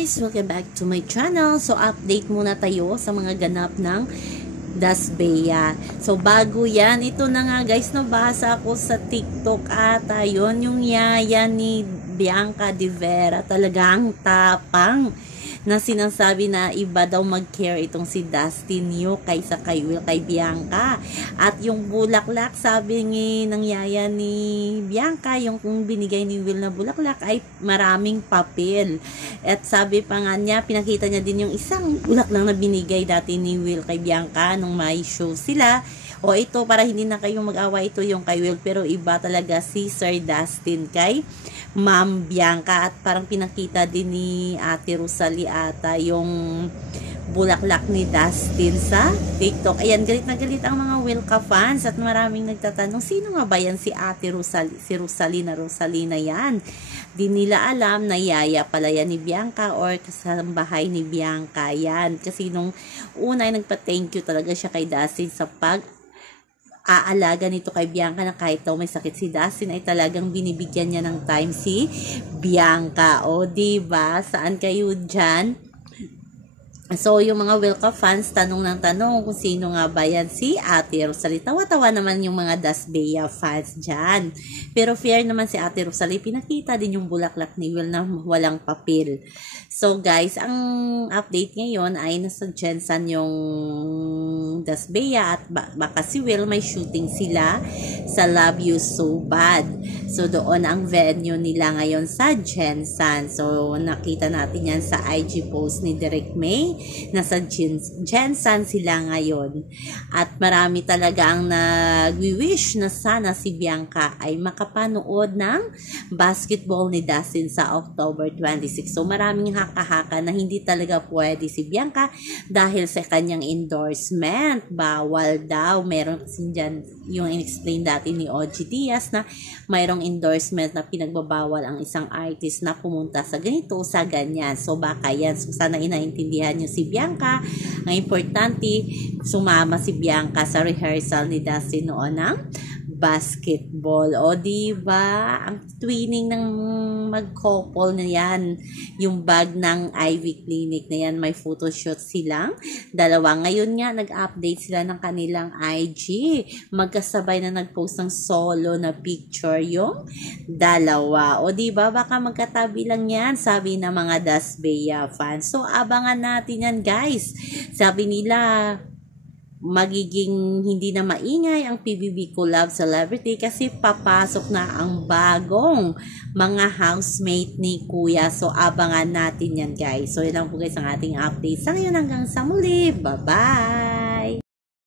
guys! Welcome back to my channel. So, update muna tayo sa mga ganap ng Dasbeya. So, bago yan, ito na nga guys, nabasa ako sa TikTok ata yun, yung yaya ni Bianca de Vera. Talagang tapang na sinasabi na iba daw mag-care itong si Dustin Yu kaysa kay Will, kay Bianca. At yung bulaklak, sabi ng yaya ni Bianca, yung binigay ni Will na bulaklak ay maraming papel. At sabi pa nga niya, pinakita niya din yung isang bulaklak na binigay dati ni Will kay Bianca nung may show sila. O ito, para hindi na kayong mag-awa, ito yung kay Will, pero iba talaga si Sir Dustin kay Ma'am Bianca. At parang pinakita din ni Ate Rosalie ata yung bulaklak ni Dustin sa TikTok. Ayan, galit na galit ang mga Wilka fans at maraming nagtatanong, sino nga ba yan si Ate Rosalie? Si Rosalie na yan. Di nila alam na yaya pala yan ni Bianca or kasambahay ni Bianca yan. Kasi nung una ay nagpa-thank you talaga siya kay Dustin sa aalaga nito kay Bianca, na kahit daw may sakit si Dustin ay talagang binibigyan niya ng time si Bianca. O diba? Saan kayo dyan? So, yung mga Wilka fans, tanong ng tanong kung sino nga ba yan si Ate Rosalie. Tawa-tawa naman yung mga Dasbeya fans dyan. Pero fair naman si Ate Rosalie, pinakita din yung bulaklak ni Will na walang papel. So guys, ang update ngayon ay nasa Jensen yung Dasbeya at baka si Will may shooting sila sa Love You So Bad. So doon ang venue nila ngayon sa Jensen. So nakita natin yan sa IG post ni Direk May. Nasa Jensen sila ngayon. At marami talaga ang nag-wish na sana si Bianca ay makapanood ng basketball ni Dustin sa October 26. So maraming haka-haka na hindi talaga pwede si Bianca dahil sa kanyang endorsement. Bawal daw. Meron kasi dyan yung in-explain dati ni OG Diaz na mayroong endorsement na pinagbabawal ang isang artist na pumunta sa ganito, sa ganyan. So baka yan. So sana inaintindihan nyo si Bianca. Ang importante, sumama si Bianca sa rehearsal ni Dustin noon ng basketball. O diba? Ang twinning ng mag-couple na yan. Yung bag ng Ivy Clinic na yan, may photoshoot silang dalawa. Ngayon nga, nag-update sila ng kanilang IG. Magkasabay na nag-post ng solo na picture yung dalawa. O diba? Baka magkatabi lang yan, sabi ng mga Dasbeya fans. So, abangan natin yan, guys. Sabi nila, magiging hindi na maingay ang PBB Collab Celebrity kasi papasok na ang bagong mga housemate ni Kuya. So, abangan natin yan, guys. So, yun lang po guys ang ating update. Sa ngayon hanggang sa muli. Bye-bye!